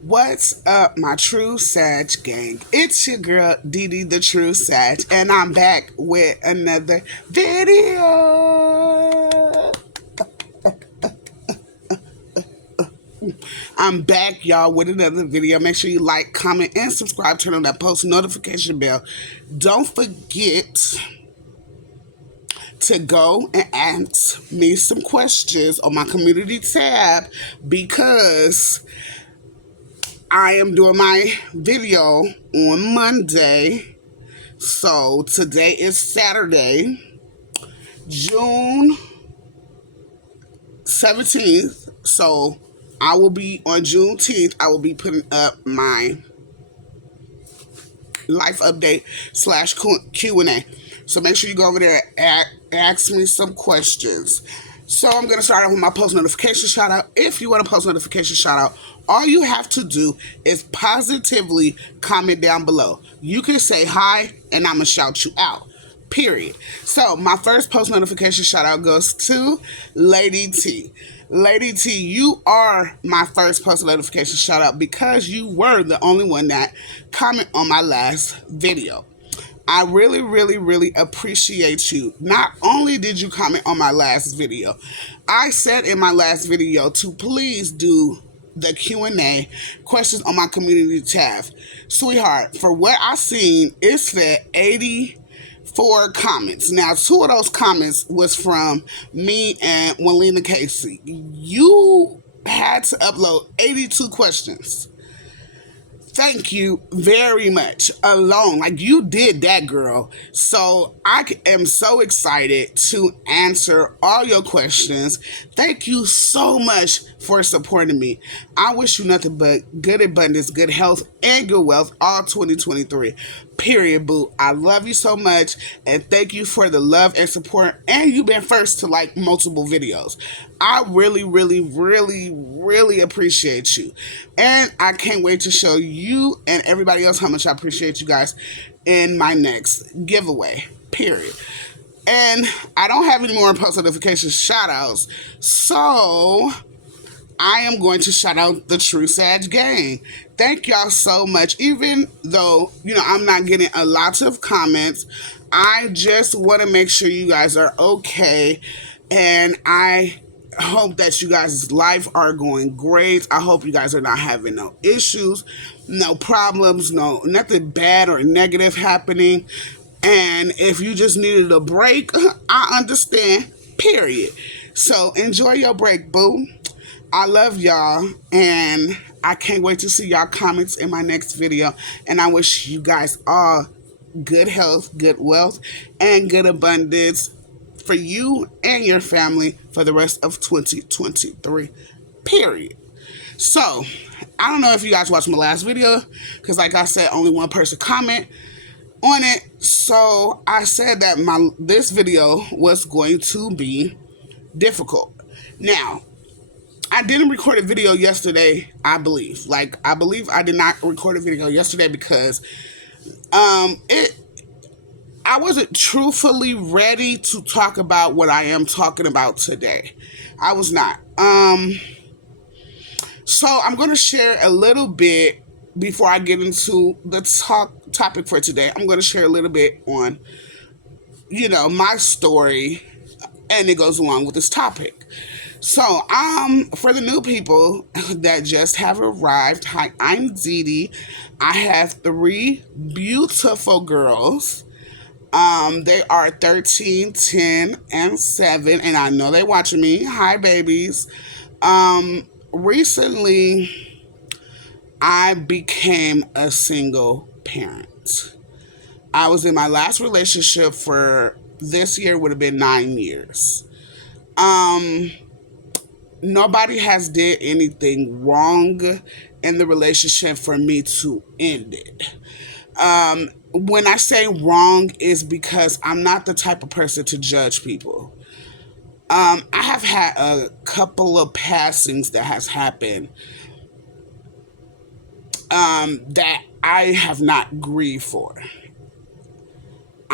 What's up, my True Sag gang? It's your girl, Dee Dee the True Sag, and I'm back with another video. I'm back, y'all, with another video. Make sure you like, comment, and subscribe. Turn on that post notification bell. Don't forget to go and ask me some questions on my community tab because I am doing my video on Monday. So today is Saturday, June 17th. So I will be on Juneteenth. I will be putting up my life update slash Q&A. So make sure you go over there and ask me some questions. So I'm going to start off with my post notification shout out. If you want a post notification shout out, all you have to do is positively comment down below. You can say hi and I'm going to shout you out. Period. So my first post notification shout out goes to Lady T. Lady T, you are my first post notification shout out because you were the only one that commented on my last video. I really, really, really appreciate you. Not only did you comment on my last video, I said in my last video to please do the Q&A questions on my community tab. Sweetheart, for what I seen, it said 84 comments. Now, 2 of those comments was from me and Walina Casey. You had to upload 82 questions. Thank you very much. Alone, like you did that, girl. So I am so excited to answer all your questions. Thank you so much for supporting me. I wish you nothing but good abundance, good health, and good wealth all 2023. Period, boo. I love you so much, and thank you for the love and support. And you've been first to like multiple videos. I really, really, really, really appreciate you. And I can't wait to show you and everybody else how much I appreciate you guys in my next giveaway. Period. And I don't have any more post notification shout outs. So I am going to shout out the True Sag gang. Thank y'all so much. Even though, I'm not getting a lot of comments, I just want to make sure you guys are okay. And I hope that you guys' life are going great. I hope you guys are not having no issues, no problems, nothing bad or negative happening. And if you just needed a break, I understand, period. So enjoy your break, boo. I love y'all, and I can't wait to see y'all comments in my next video. And I wish you guys all good health, good wealth, and good abundance for you and your family for the rest of 2023. Period. So, I don't know if you guys watched my last video, because like I said, only one person comment on it. So, I said that this video was going to be difficult. Now, I didn't record a video yesterday, I believe. I believe I did not record a video yesterday because I wasn't truthfully ready to talk about what I am talking about today. I was not. So I'm going to share a little bit before I get into the topic for today. I'm going to share a little bit on, my story, and it goes along with this topic. So, for the new people that just have arrived, hi, I'm Dee Dee. I have 3 beautiful girls. They are 13, 10, and 7, and I know they're watching me. Hi, babies. Recently, I became a single parent. I was in my last relationship for this year would have been 9 years. Nobody has did anything wrong in the relationship for me to end it. When I say wrong is because I'm not the type of person to judge people. I have had a couple of passings that has happened that I have not grieved for.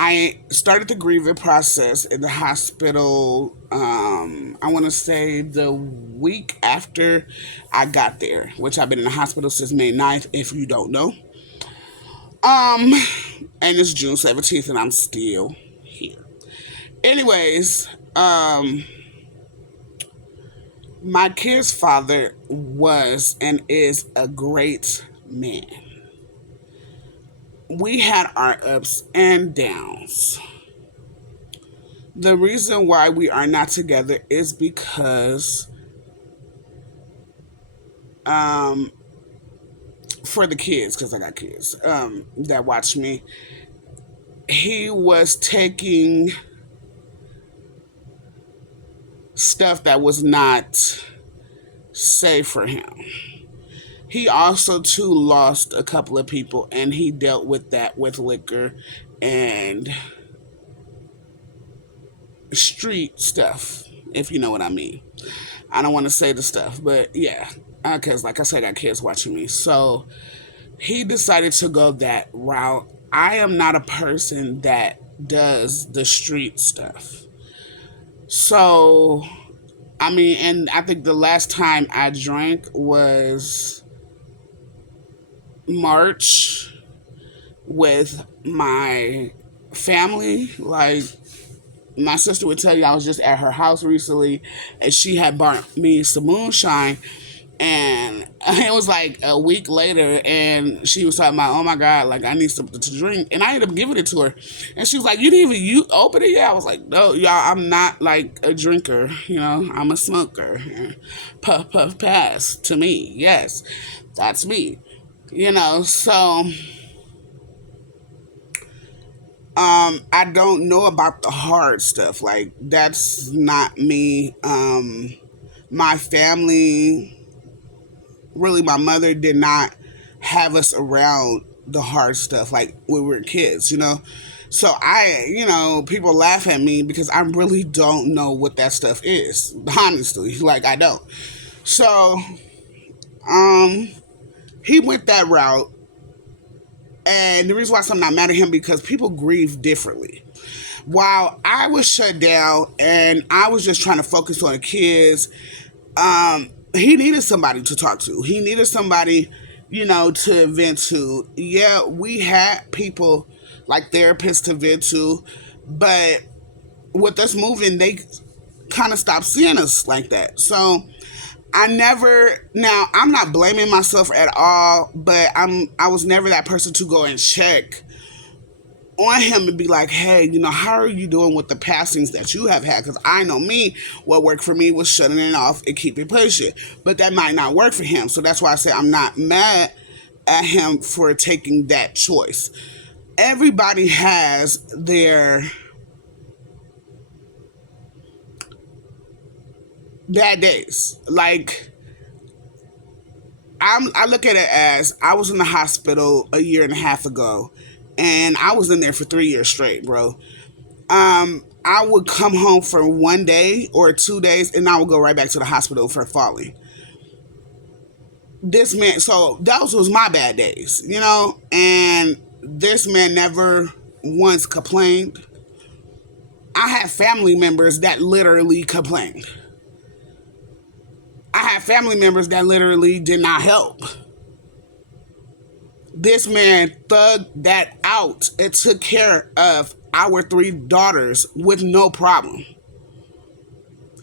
I started the grieving process in the hospital. I want to say the week after I got there, which I've been in the hospital since May 9th, if you don't know. Um, and it's June 17th, and I'm still here. Anyways, my kid's father was and is a great man. We had our ups and downs. The reason why we are not together is because um for the kids, because I got kids that watch me, he was taking stuff that was not safe for him. He also too lost a couple of people, and he dealt with that with liquor and street stuff, if you know what I mean. I don't want to say the stuff, but yeah, because like I said, I got kids watching me. So he decided to go that route. I am not a person that does the street stuff. So, I mean, and I think the last time I drank was March with my family. Like, my sister would tell you, I was just at her house recently and she had bought me some moonshine, and it was like a week later and she was talking about, oh my god, like I need something to drink, and I ended up giving it to her, and she was like, you didn't even you open it yet? I was like, no y'all, I'm not like a drinker, I'm a smoker. Puff puff pass to me, yes, that's me. So I don't know about the hard stuff. Like that's not me. My family, really, my mother did not have us around the hard stuff like when we were kids. So people laugh at me because I really don't know what that stuff is. Honestly, like I don't. So, um, he went that route, and the reason why I'm not mad at him because people grieve differently. While I was shut down and I was just trying to focus on the kids, he needed somebody to talk to. He needed somebody, to vent to. Yeah, we had people like therapists to vent to, but with us moving, they kind of stopped seeing us like that. So I never. Now I'm not blaming myself at all, but I was never that person to go and check on him and be like, hey, how are you doing with the passings that you have had? Because I know me, what worked for me was shutting it off and keep it pushing. But that might not work for him. So that's why I say I'm not mad at him for taking that choice. Everybody has their bad days. Like, I look at it as I was in the hospital a year and a half ago, and I was in there for 3 years straight, bro. I would come home for 1 day or 2 days, and I would go right back to the hospital for falling. This man, so those was my bad days, and this man never once complained. I had family members that literally complained. I had family members that literally did not help. This man thugged that out and took care of our three daughters with no problem.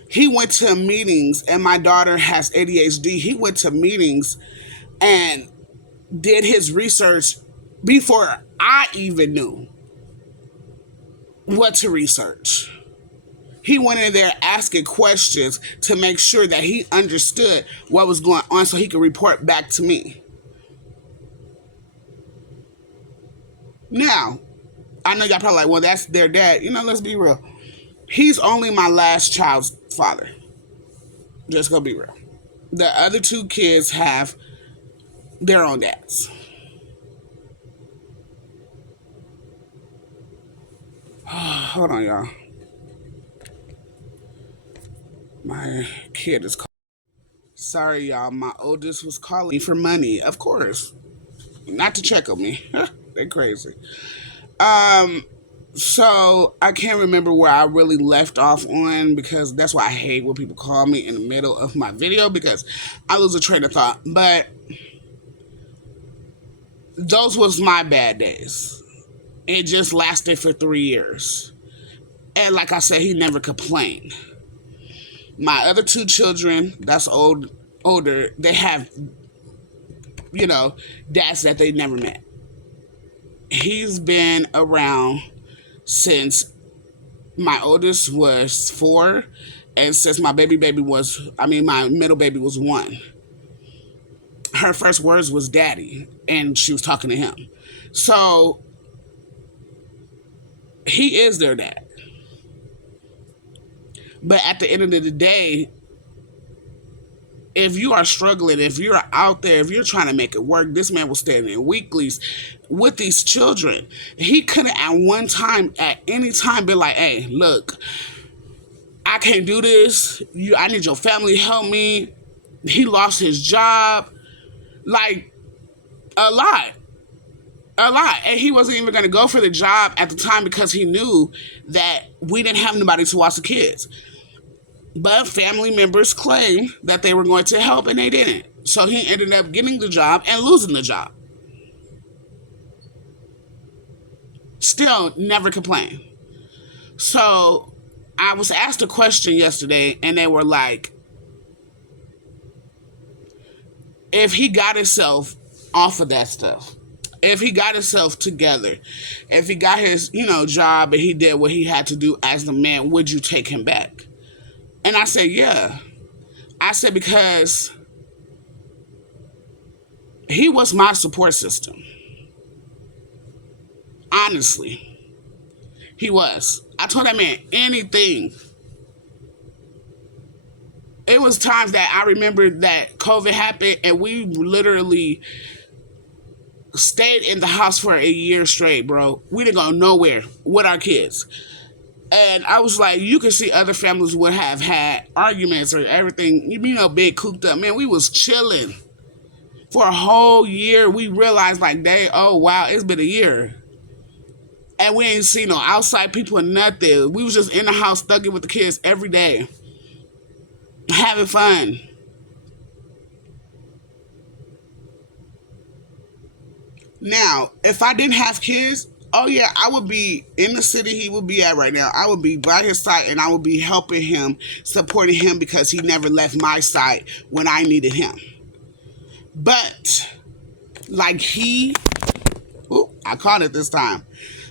He went to meetings, and my daughter has ADHD. He went to meetings and did his research before I even knew what to research. He went in there asking questions to make sure that he understood what was going on so he could report back to me. Now, I know y'all probably like, well, that's their dad. Let's be real. He's only my last child's father. Just gonna be real. The other two kids have their own dads. Hold on, y'all. My kid is calling. Sorry, y'all. My oldest was calling me for money. Of course. Not to check on me. They crazy. Um, So I can't remember where I really left off on, because that's why I hate when people call me in the middle of my video, because I lose a train of thought. But those was my bad days. It just lasted for 3 years. And like I said, he never complained. My other two children, that's older, they have, dads that they never met. He's been around since my oldest was 4, and since my my middle baby was 1. Her first words was daddy, and she was talking to him. So he is their dad. But at the end of the day, if you are struggling, if you're out there, if you're trying to make it work, this man was standing in weeklies with these children. He could have at any time, been like, hey, look, I can't do this. I need your family to help me. He lost his job. Like, a lot. And he wasn't even going to go for the job at the time because he knew that we didn't have nobody to watch the kids. But family members claimed that they were going to help, and they didn't. So he ended up getting the job and losing the job. Still never complained. So I was asked a question yesterday, and they were like, if he got himself off of that stuff, if he got himself together, if he got his, job, and he did what he had to do as the man, would you take him back? And I said, yeah. I said, because he was my support system. Honestly, he was. I told that man anything. It was times that I remember that COVID happened, and we literally stayed in the house for a year straight, bro. We didn't go nowhere with our kids. And I was like, you can see other families would have had arguments or everything, big cooped up. Man, we was chilling for a whole year. We realized oh wow, it's been a year. And we ain't seen no outside people or nothing. We was just in the house thugging with the kids every day, having fun. Now, if I didn't have kids, oh yeah, I would be in the city he would be at right now. I would be by his side, and I would be helping him, supporting him, because he never left my side when I needed him. But I caught it this time.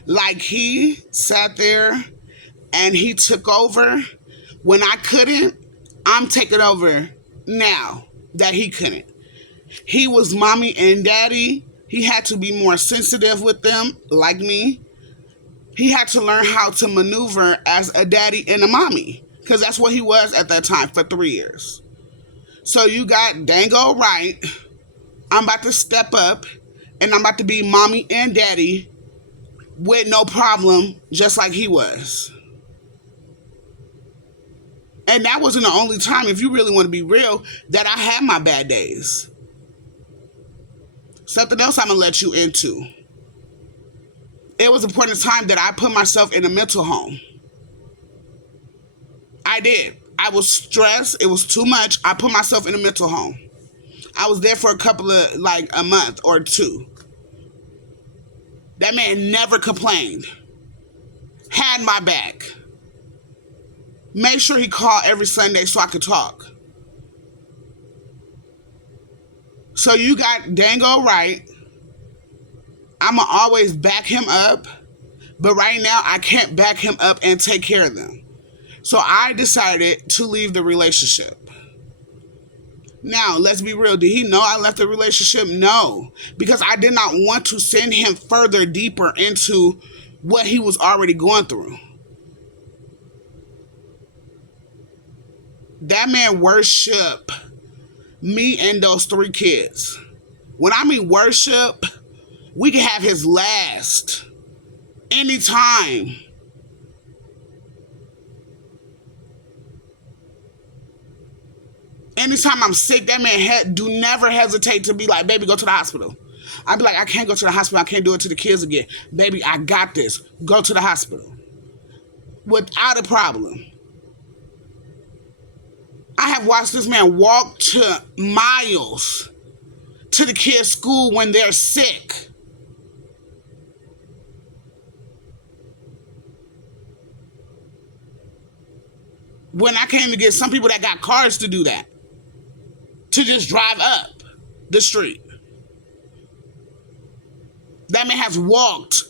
Like he sat there and he took over when I couldn't. I'm taking over now that he couldn't. He was mommy and daddy. He had to be more sensitive with them, like me. He had to learn how to maneuver as a daddy and a mommy, because that's what he was at that time for 3 years. So you got Dango right. I'm about to step up, and I'm about to be mommy and daddy with no problem, just like he was. And that wasn't the only time, if you really want to be real, that I had my bad days. Something else I'm going to let you into. It was a point in time that I put myself in a mental home. I did. I was stressed. It was too much. I put myself in a mental home. I was there for a month or 2. That man never complained. Had my back. Made sure he called every Sunday so I could talk. So you got Dango right. I'ma always back him up. But right now, I can't back him up and take care of them. So I decided to leave the relationship. Now, let's be real. Did he know I left the relationship? No. Because I did not want to send him further deeper into what he was already going through. That man worship me and those 3 kids. When I mean worship, we can have his last anytime. Anytime I'm sick, that man do never hesitate to be like, baby, go to the hospital. I'd be like, I can't go to the hospital. I can't do it to the kids again. Baby, I got this. Go to the hospital. Without a problem. I have watched this man walk to miles to the kids' school when they're sick. When I came to get some people that got cars to do that, to just drive up the street. That man has walked.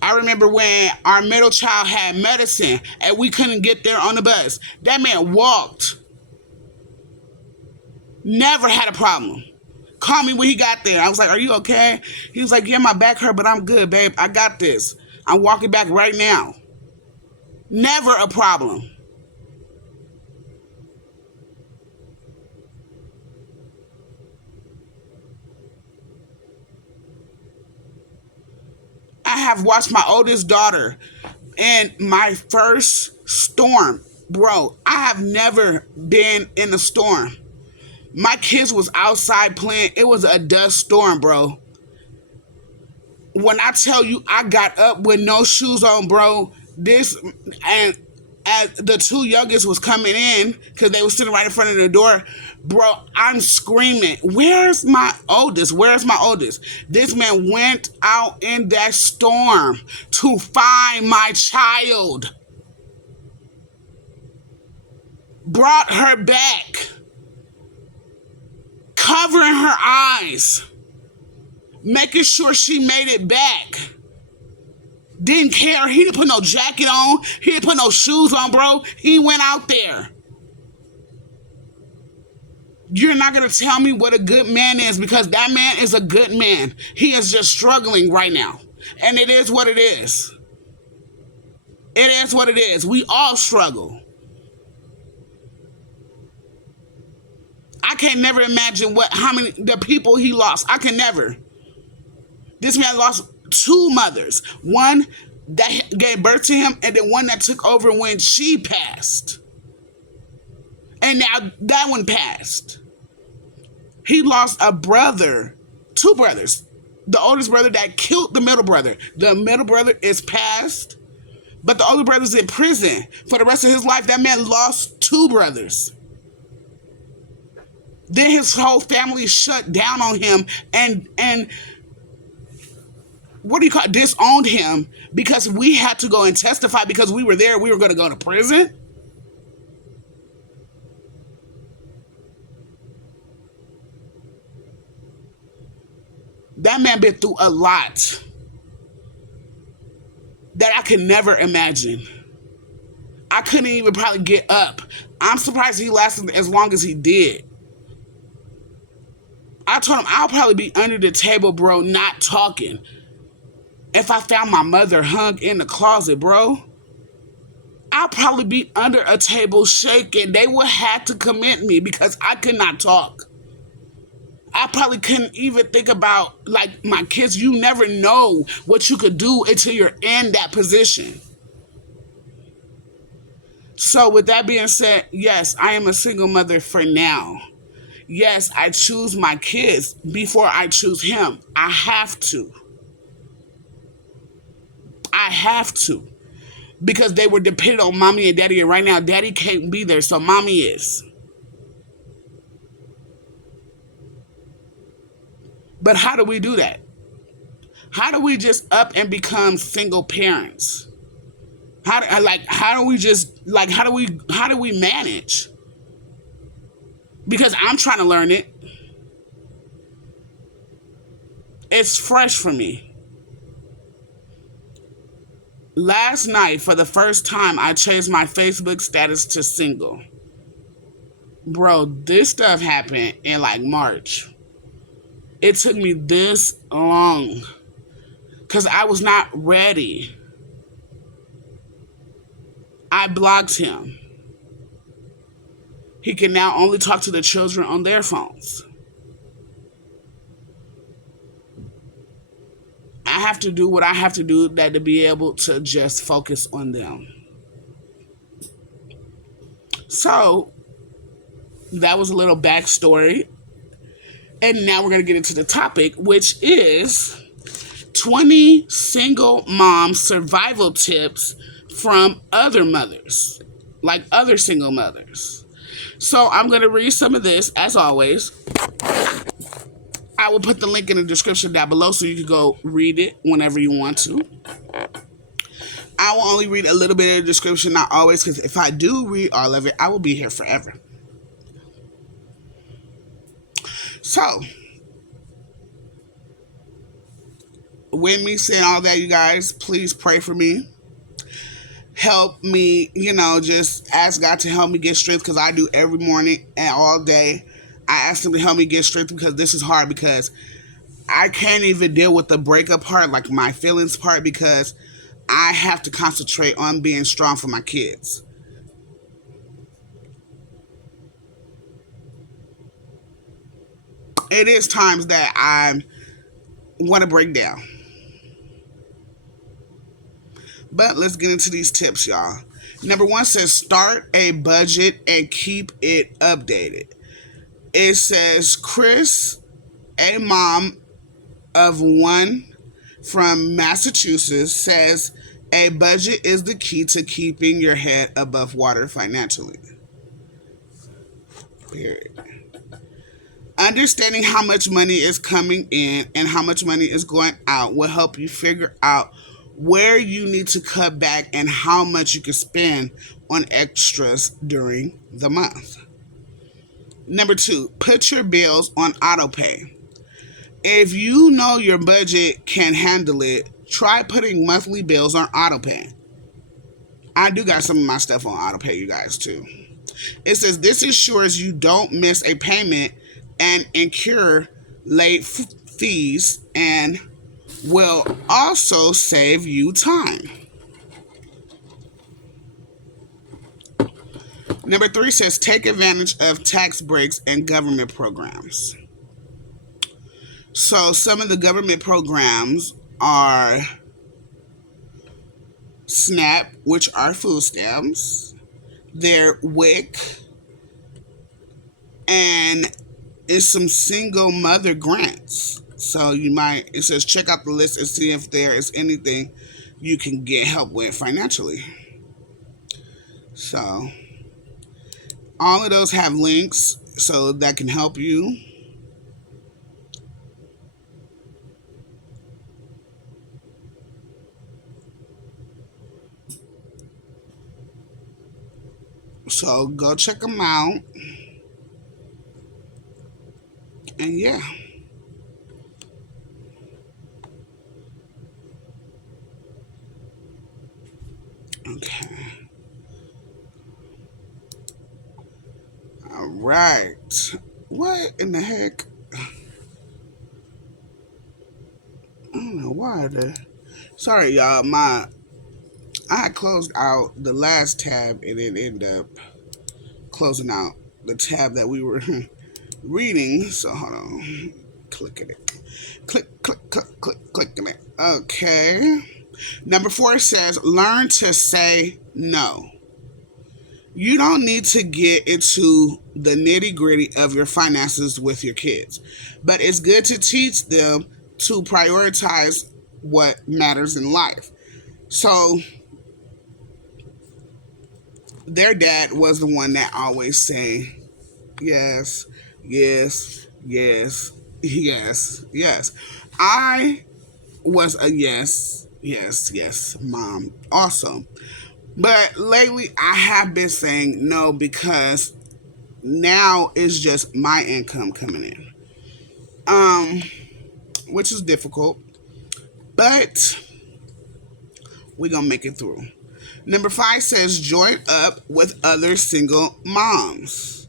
I remember when our middle child had medicine and we couldn't get there on the bus. That man walked. Never had a problem. Called me when he got there. I was like, are you okay? He was like, yeah, my back hurt, but I'm good, babe. I got this. I'm walking back right now. Never a problem. I have watched my oldest daughter in my first storm. Bro, I have never been in a storm. My kids was outside playing. It was a dust storm, bro. When I tell you I got up with no shoes on, bro, this and as the two youngest was coming in because they were sitting right in front of the door, bro, I'm screaming, where's my oldest? Where's my oldest? This man went out in that storm to find my child. Brought her back. Covering her eyes. Making sure she made it back. Didn't care. He didn't put no jacket on. He didn't put no shoes on, bro. He went out there. You're not going to tell me what a good man is because that man is a good man. He is just struggling right now. And it is what it is. It is what it is. We all struggle. I can never imagine the people he lost. I can never. This man lost two mothers. One that gave birth to him and then one that took over when she passed. And now that one passed. He lost a brother, two brothers. The oldest brother that killed the middle brother. The middle brother is passed, but the older brother's in prison for the rest of his life. That man lost two brothers. Then his whole family shut down on him and what do you call it? Disowned him because we had to go and testify because we were there. We were going to go to prison. That man been through a lot that I could never imagine. I couldn't even probably get up. I'm surprised he lasted as long as he did. I told him I'll probably be under the table, bro, not talking. If I found my mother hung in the closet, bro, I'll probably be under a table shaking. They would have to commit me because I could not talk. I probably couldn't even think about, like, my kids. You never know what you could do until you're in that position. So with that being said, yes, I am a single mother for now. Yes, I choose my kids before I choose him. I have to. I have to. Because they were dependent on mommy and daddy. And right now, daddy can't be there, so mommy is. But how do we do that? How do we just up and become single parents? How do we manage? Because I'm trying to learn it. It's fresh for me. Last night, for the first time, I changed my Facebook status to single. Bro, this stuff happened in like March. It took me this long because I was not ready. I blocked him. He can now only talk to the children on their phones. I have to do what I have to do to be able to just focus on them. So, that was a little backstory. And now we're going to get into the topic, which is 20 single mom survival tips from other mothers, like other single mothers. So I'm going to read some of this, as always. I will put the link in the description down below so you can go read it whenever you want to. I will only read a little bit of the description, not always, because if I do read all of it, I will be here forever. So, with me saying all that, you guys, please pray for me. Help me, just ask God to help me get strength, because I do every morning and all day. I ask Him to help me get strength, because this is hard, because I can't even deal with the breakup part, like my feelings part, because I have to concentrate on being strong for my kids. It is times that I want to break down. But let's get into these tips, y'all. Number 1 says start a budget and keep it updated. It says Chris, a mom of 1 from Massachusetts, says a budget is the key to keeping your head above water financially. Period. Understanding how much money is coming in and how much money is going out will help you figure out where you need to cut back and how much you can spend on extras during the month. Number 2, put your bills on auto pay. If you know your budget can handle it, try putting monthly bills on auto pay. I do got some of my stuff on auto pay, you guys, too. It says this ensures you don't miss a payment and incur late fees and will also save you time. Number 3 says take advantage of tax breaks and government programs. So some of the government programs are SNAP, which are food stamps. They're WIC, and it's some single mother grants. So it says check out the list and see if there is anything you can get help with financially. So all of those have links so that can help you. So go check them out. And yeah. Okay. All right. What in the heck? I don't know why. Sorry, y'all. I had closed out the last tab and it ended up closing out the tab that we were reading. So hold on. Clicking it. Clicking it. Okay. Number 4 says learn to say no. You don't need to get into the nitty gritty of your finances with your kids, but it's good to teach them to prioritize what matters in life. So their dad was the one that always say, yes, yes, yes, yes, yes. I was a yes, yes, yes, mom also. But lately I have been saying no because now it's just my income coming in. Which is difficult, but we're gonna make it through. Number 5 says join up with other single moms.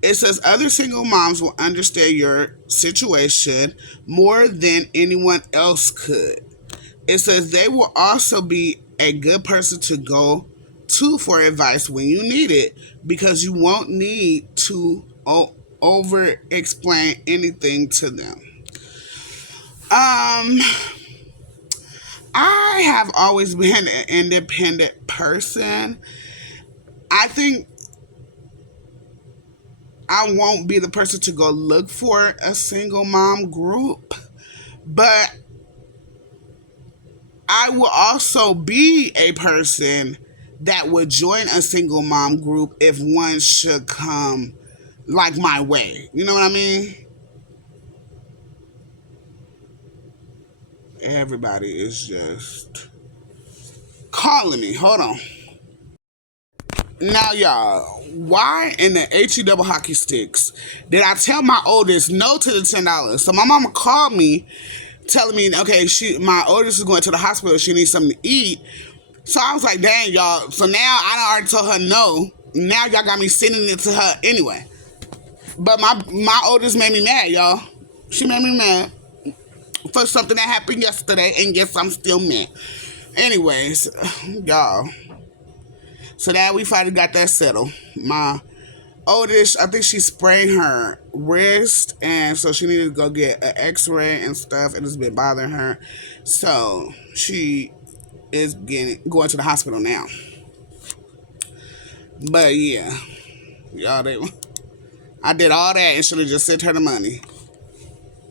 It says other single moms will understand your situation more than anyone else could. It says they will also be a good person to go to for advice when you need it, because you won't need to over explain anything to them. I have always been an independent person. I think I won't be the person to go look for a single mom group, but I will also be a person that would join a single mom group if one should come like my way. You know what I mean? Everybody is just calling me. Hold on. Now, y'all, why in the HE double hockey sticks did I tell my oldest no to the $10? So my mama called me telling me, okay, my oldest is going to the hospital. She needs something to eat. So I was like, dang, y'all. So now I done already told her no. Now y'all got me sending it to her anyway. But my oldest made me mad, y'all. She made me mad for something that happened yesterday, and yes, I'm still mad. Anyways, y'all. So now we finally got that settled. My oldest, I think she sprained her wrist, and so she needed to go get an x-ray and stuff, and it's been bothering her. So she is going to the hospital now. But yeah, y'all, I did all that and should have just sent her the money.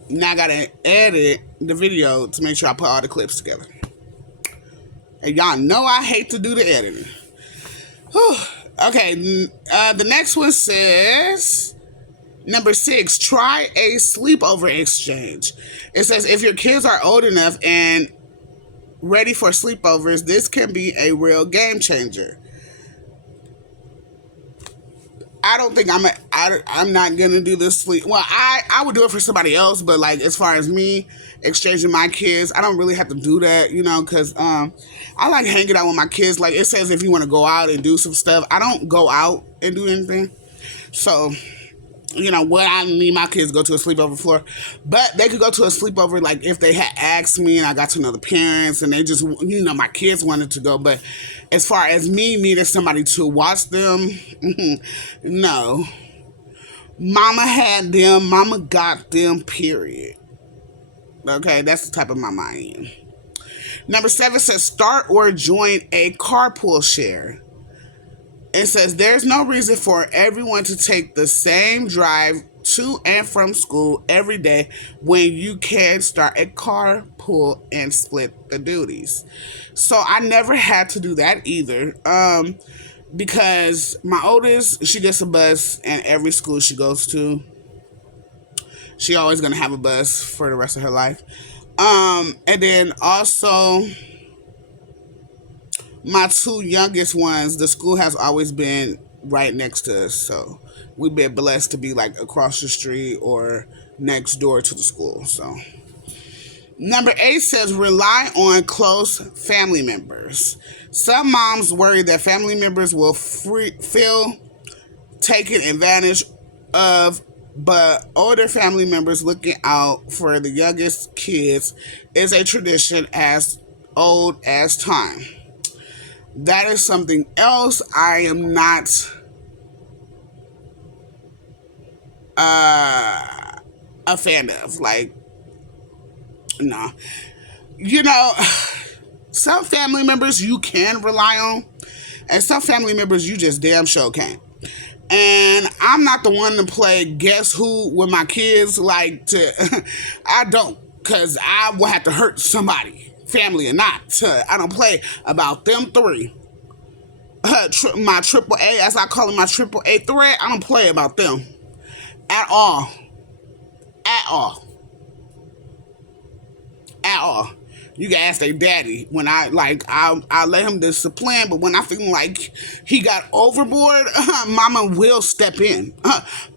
Now I gotta edit the video to make sure I put all the clips together. And y'all know I hate to do the editing. Whew. Okay, the next one says, number 6, try a sleepover exchange. It says, if your kids are old enough and ready for sleepovers, this can be a real game changer. I don't think I'm not gonna do this sleep. Well, I would do it for somebody else, but like as far as me exchanging my kids, I don't really have to do that, because I like hanging out with my kids. Like it says, if you want to go out and do some stuff, I don't go out and do anything. So, what I need my kids to go to a sleepover for, but they could go to a sleepover like if they had asked me and I got to know the parents and they just, my kids wanted to go. But as far as me needing somebody to watch them, no. Mama had them, mama got them, period. Okay, that's the type of mama I am. Number 7 says, start or join a carpool share. It says, there's no reason for everyone to take the same drive to and from school every day when you can start a carpool and split the duties. So I never had to do that either. Because my oldest, she gets a bus, and every school she goes to, she always gonna have a bus for the rest of her life. And then also, my 2 youngest ones, the school has always been right next to us. So we've been blessed to be like across the street or next door to the school. So number 8 says, rely on close family members. Some moms worry that family members will feel taken advantage of, but older family members looking out for the youngest kids is a tradition as old as time. That is something else I am not a fan of. Like, no. Some family members you can rely on, and some family members you just damn sure can't. And I'm not the one to play guess who with my kids. I don't, because I will have to hurt somebody, family or not. I don't play about them 3. My triple A, as I call it, my triple A threat, I don't play about them at all. At all. At all. You can ask their daddy. When I'll let him discipline, but when I feel like he got overboard, mama will step in.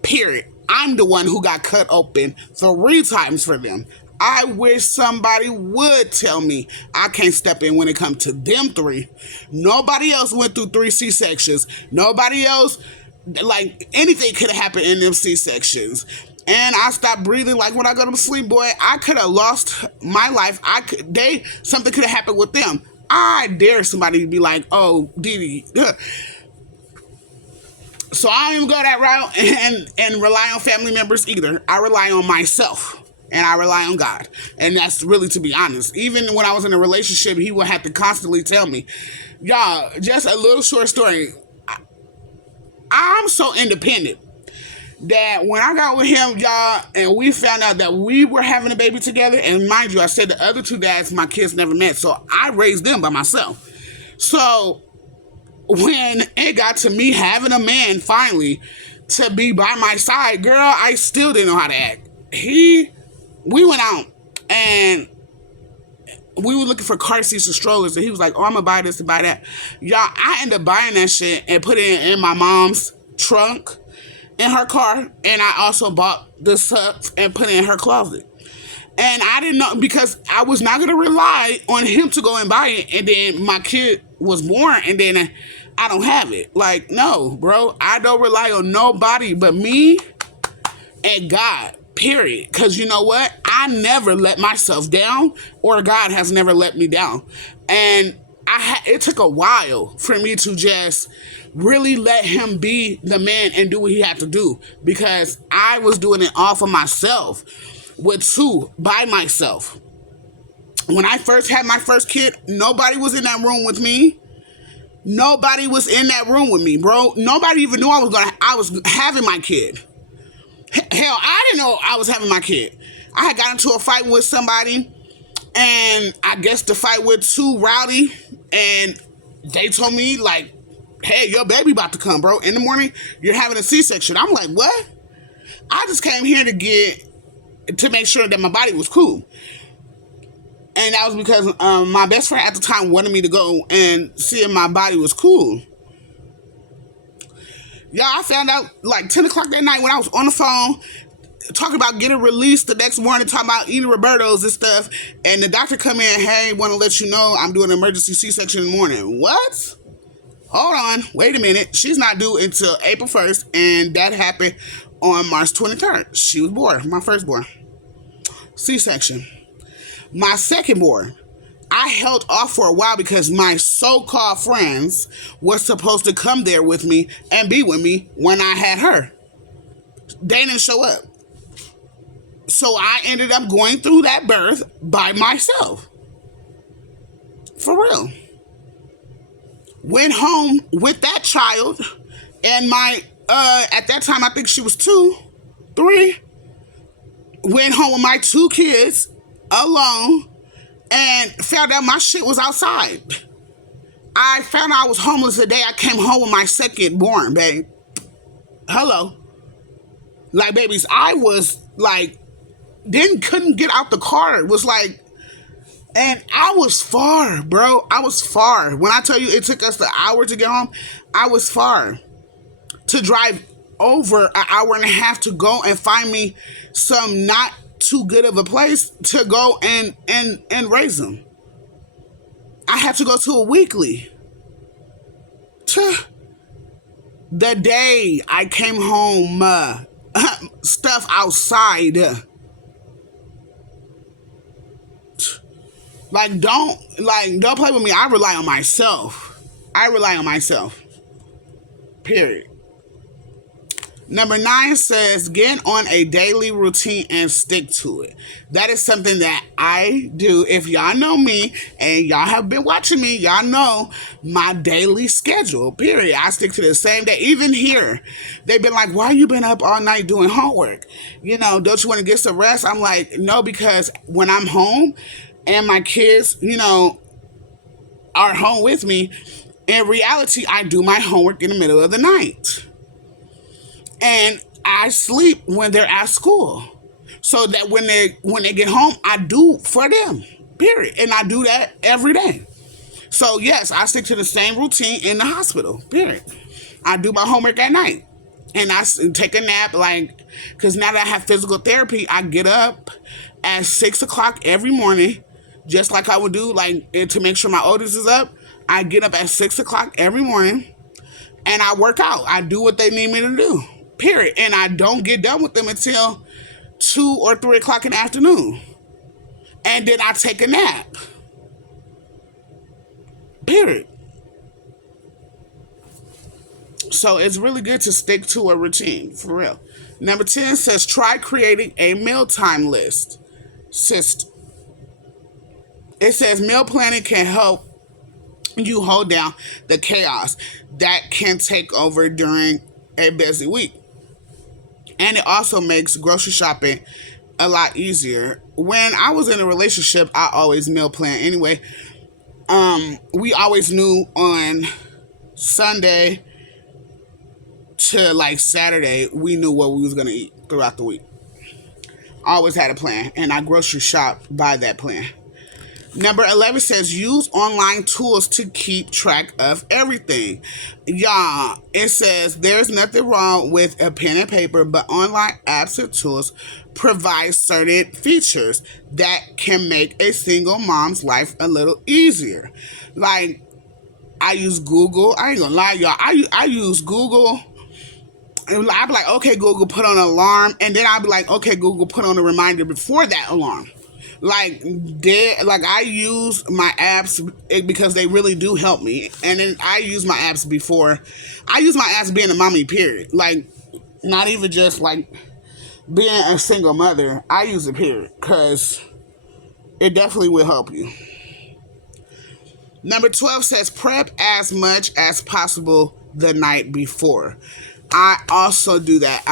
Period. I'm the one who got cut open 3 times for them. I wish somebody would tell me I can't step in when it comes to them 3. Nobody else went through 3 C-sections. Nobody else, anything could have happened in them C-sections. And I stopped breathing. Like when I go to sleep, boy, I could have lost my life. Something could have happened with them. I dare somebody to be like, oh, Dee. So I don't even go that route and rely on family members either. I rely on myself. And I rely on God. And that's really, to be honest. Even when I was in a relationship, he would have to constantly tell me, y'all, just a little short story. I'm so independent that when I got with him, y'all, and we found out that we were having a baby together, and mind you, I said the other two dads my kids never met, so I raised them by myself. So when it got to me having a man finally to be by my side, girl, I still didn't know how to act. We went out and we were looking for car seats and strollers, and he was like, "Oh, I'm gonna buy this and buy that." Y'all, I ended up buying that shit and put it in my mom's trunk in her car, and I also bought the stuff and put it in her closet. And I didn't know, because I was not gonna rely on him to go and buy it, and then my kid was born, and then I don't have it. Like, no, bro, I don't rely on nobody but me and God. Period. Because you know what? I never let myself down, or God has never let me down. And it took a while for me to just really let him be the man and do what he had to do, because I was doing it all for myself with two by myself. When I first had my first kid, nobody was in that room with me. Nobody was in that room with me, bro. Nobody even knew I was having my kid. Hell, I didn't know I was having my kid. I had got into a fight with somebody, and I guess the fight went too rowdy, and they told me, like, "Hey, your baby about to come, bro. In the morning, you're having a C-section." I'm like, "What?" I just came here to make sure that my body was cool. And that was because my best friend at the time wanted me to go and see if my body was cool. Y'all, I found out like 10 o'clock that night when I was on the phone talking about getting released the next morning, talking about eating Roberto's and stuff. And the doctor come in, "Hey, want to let you know I'm doing an emergency C-section in the morning." What? Hold on. Wait a minute. She's not due until April 1st. And that happened on March 23rd. She was born, my firstborn. C-section. My second born, I held off for a while because my so-called friends were supposed to come there with me and be with me when I had her. They didn't show up. So I ended up going through that birth by myself. For real. Went home with that child, and at that time, I think she was 2, 3. Went home with my 2 kids alone, and found out my shit was outside. I found out I was homeless the day I came home with my second born, babe. Hello. Like, babies, I was like, couldn't get out the car. It was like, and I was far, bro. I was far. When I tell you it took us an hour to get home, I was far. To drive over an hour and a half to go and find me some not too good of a place to go and raise them. I had to go to a weekly. The day I came home, stuff outside. Don't play with me. I rely on myself. Period. Number 9 says, get on a daily routine and stick to it. That is something that I do. If y'all know me and y'all have been watching me, y'all know my daily schedule, period. I stick to the same day. Even here, they've been like, "Why you been up all night doing homework? Don't you want to get some rest?" I'm like, no, because when I'm home and my kids, are home with me, in reality, I do my homework in the middle of the night. And I sleep when they're at school, so that when they get home, I do for them, period. And I do that every day. So yes, I stick to the same routine in the hospital, period. I do my homework at night, and I take a nap, because now that I have physical therapy, I get up at 6 o'clock every morning, just like I would do, to make sure my oldest is up. I get up at 6 o'clock every morning, and I work out. I do what they need me to do. Period. And I don't get done with them until 2 or 3 o'clock in the afternoon. And then I take a nap. Period. So it's really good to stick to a routine, for real. Number 10 says, try creating a mealtime list. It says meal planning can help you hold down the chaos that can take over during a busy week. And it also makes grocery shopping a lot easier. When I was in a relationship, I always meal plan anyway. We always knew on Sunday to like Saturday, we knew what we was gonna eat throughout the week. I always had a plan, and I grocery shop by that plan. Number 11 says use online tools to keep track of everything. Y'all, it says there's nothing wrong with a pen and paper, but online apps and tools provide certain features that can make a single mom's life a little easier. Like, I use Google. I ain't gonna lie, y'all. I use Google. And I'll be like, okay, Google, put on an alarm. And then I'll be like, okay, Google, put on a reminder before that alarm. Like I use my apps because they really do help me. And then I use my apps before. I use my apps being a mommy, period. Like, not even just like being a single mother. I use it, period. Because it definitely will help you. Number 12 says prep as much as possible the night before. I also do that.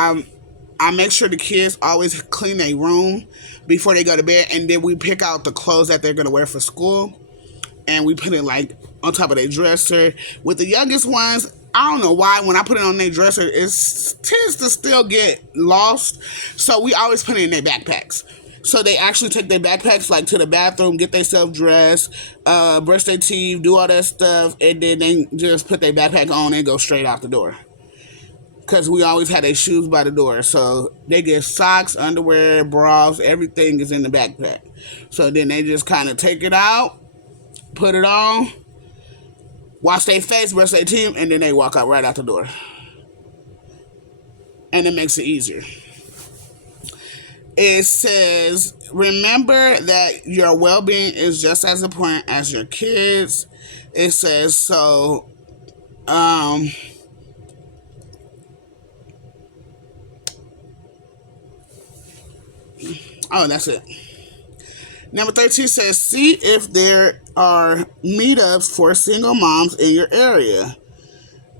I make sure the kids always clean their room before they go to bed, and then we pick out the clothes that they're going to wear for school, and we put it like on top of their dresser. With the youngest ones, I don't know why when I put it on their dresser, it tends to still get lost, so we always put it in their backpacks. So they actually take their backpacks like to the bathroom, get themselves dressed, brush their teeth, do all that stuff, and then they just put their backpack on and go straight out the door. Because we always had their shoes by the door. So they get socks, underwear, bras, everything is in the backpack. So then they just kind of take it out, put it on, wash their face, brush their teeth, and then they walk out right out the door. And it makes it easier. It says, remember that your well-being is just as important as your kids. It says, so, oh, that's it. Number 13 says, see if there are meetups for single moms in your area.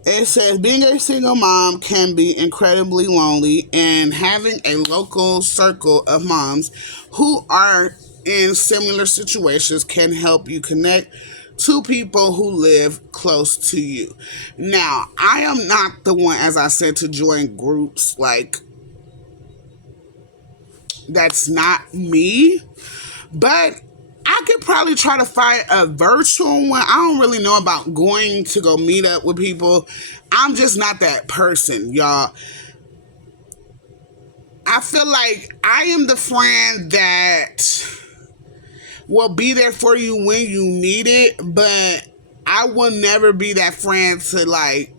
It says, being a single mom can be incredibly lonely, and having a local circle of moms who are in similar situations can help you connect to people who live close to you. Now, I am not the one, as I said, to join groups like that's not me, but I could probably try to find a virtual one. I don't really know about going to go meet up with people. I'm just not that person, y'all. I feel like I am the friend that will be there for you when you need it, but I will never be that friend to like,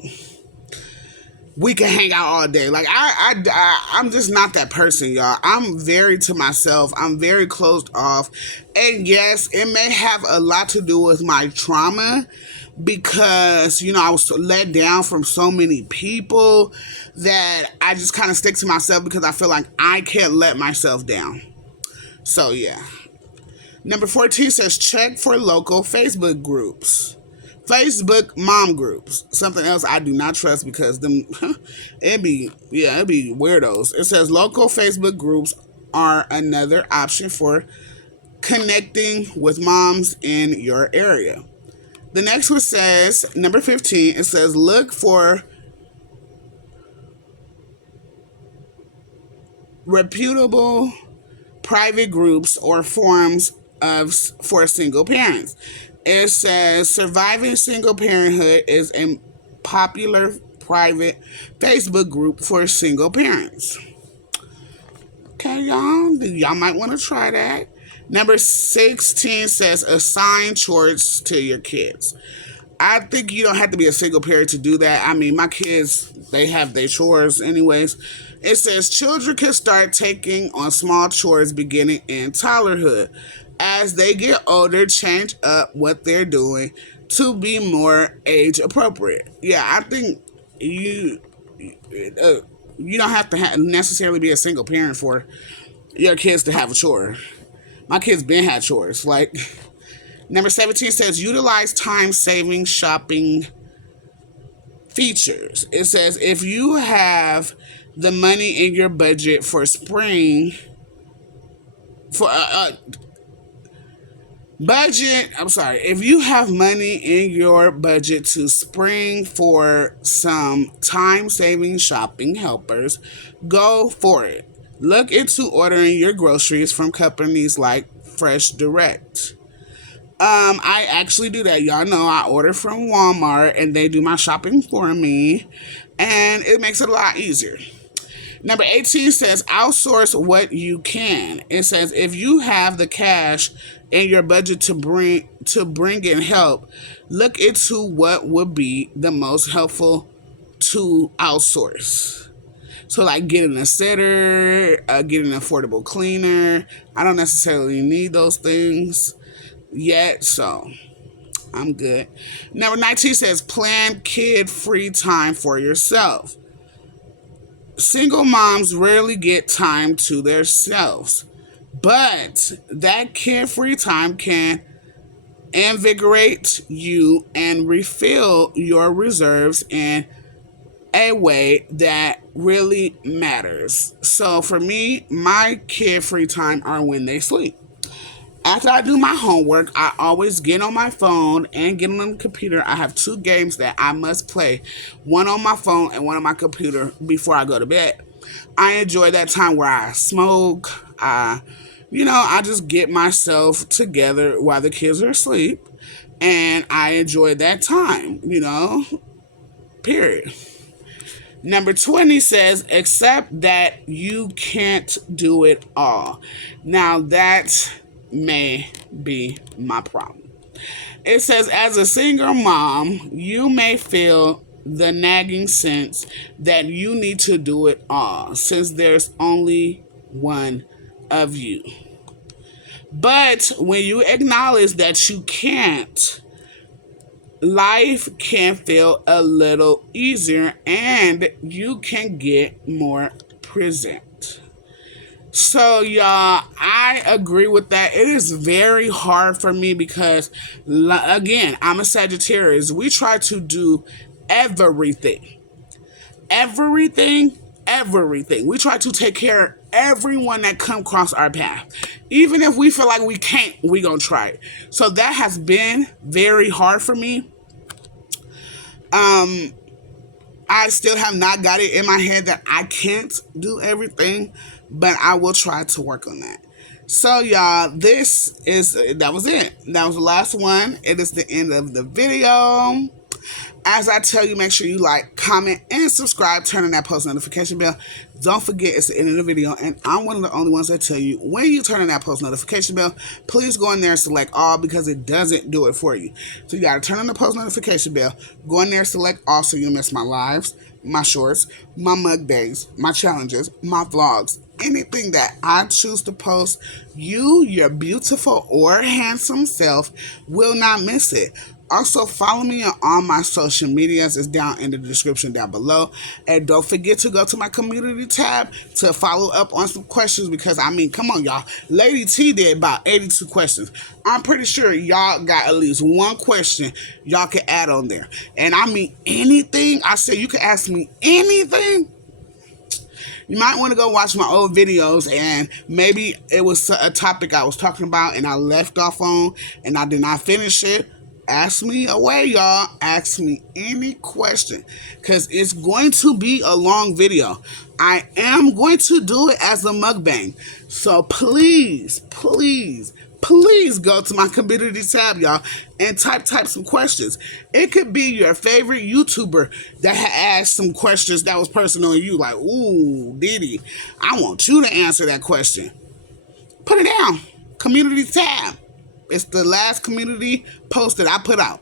we can hang out all day. Like, I'm just not that person, y'all. I'm very to myself. I'm very closed off. And yes, it may have a lot to do with my trauma because, you know, I was let down from so many people that I just kind of stick to myself because I feel like I can't let myself down. So, yeah. Number 14 says check for local Facebook groups. Facebook mom groups. Something else I do not trust because them it'd be weirdos. It says local Facebook groups are another option for connecting with moms in your area. The next one says, number 15, it says look for reputable private groups or forums for single parents. It says surviving single parenthood is a popular private Facebook group for single parents. Okay, y'all might want to try that. Number 16 says assign chores to your kids. I think you don't have to be a single parent to do that. I mean, my kids, they have their chores anyways. It says children can start taking on small chores beginning in toddlerhood. As they get older, change up what they're doing to be more age appropriate. Yeah, I think you don't have to necessarily be a single parent for your kids to have a chore. My kids been had chores. Like, number 17 says utilize time-saving shopping features. It says if you have the money in your budget for spring for budget, I'm sorry, if you have money in your budget to spring for some time-saving shopping helpers, go for it. Look into ordering your groceries from companies like Fresh Direct. I actually do that. Y'all know I order from Walmart and they do my shopping for me, and it makes it a lot easier. Number 18 says outsource what you can. It says if you have the cash in your budget to bring in help, look into what would be the most helpful to outsource. So like getting a sitter, getting an affordable cleaner. I don't necessarily need those things yet, so I'm good. Number 19 says plan kid-free time for yourself. Single moms rarely get time to themselves, but that kid-free time can invigorate you and refill your reserves in a way that really matters. So for me, my kid-free time are when they sleep. After I do my homework, I always get on my phone and get on the computer. I have 2 games that I must play, one on my phone and one on my computer before I go to bed. I enjoy that time where I smoke. I just get myself together while the kids are asleep, and I enjoy that time, period. Number 20 says, accept that you can't do it all. Now, that may be my problem. It says, as a single mom, you may feel the nagging sense that you need to do it all since there's only one of you. But when you acknowledge that you can't, life can feel a little easier and you can get more present. So, y'all, I agree with that. It is very hard for me because, again, I'm a Sagittarius. We try to do everything. Everything. We try to take care of everyone that come across our path. Even if we feel like we can't, we gonna try it. So that has been very hard for me. I still have not got it in my head that I can't do everything, but I will try to work on that. So, y'all, that was it. That was the last one. It is the end of the video. As I tell you, make sure you like, comment, and subscribe. Turn on that post notification bell. Don't forget, it's the end of the video, and I'm one of the only ones that tell you, when you turn on that post notification bell, please go in there and select all, because it doesn't do it for you. So you got to turn on the post notification bell, go in there, select all, so you don't miss my lives, my shorts, my mug days, my challenges, my vlogs, anything that I choose to post. You, your beautiful or handsome self, will not miss it. Also, follow me on all my social medias. It's down in the description down below. And don't forget to go to my community tab to follow up on some questions, because, come on, y'all. Lady T did about 82 questions. I'm pretty sure y'all got at least one question y'all can add on there. And anything. I said you can ask me anything. You might want to go watch my old videos, and maybe it was a topic I was talking about and I left off on and I did not finish it. Ask me away, y'all. Ask me any question, because it's going to be a long video. I am going to do it as a mukbang. So please go to my community tab, y'all, and type some questions. It could be your favorite YouTuber that had asked some questions that was personal to you, like, ooh, Didi, I want you to answer that question. Put it down. Community tab. It's the last community post that I put out.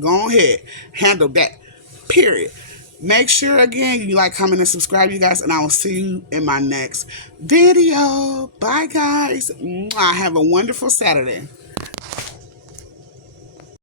Go ahead. Handle that. Period. Make sure, again, you like, comment, and subscribe, you guys, and I will see you in my next video. Bye, guys. Have a wonderful Saturday.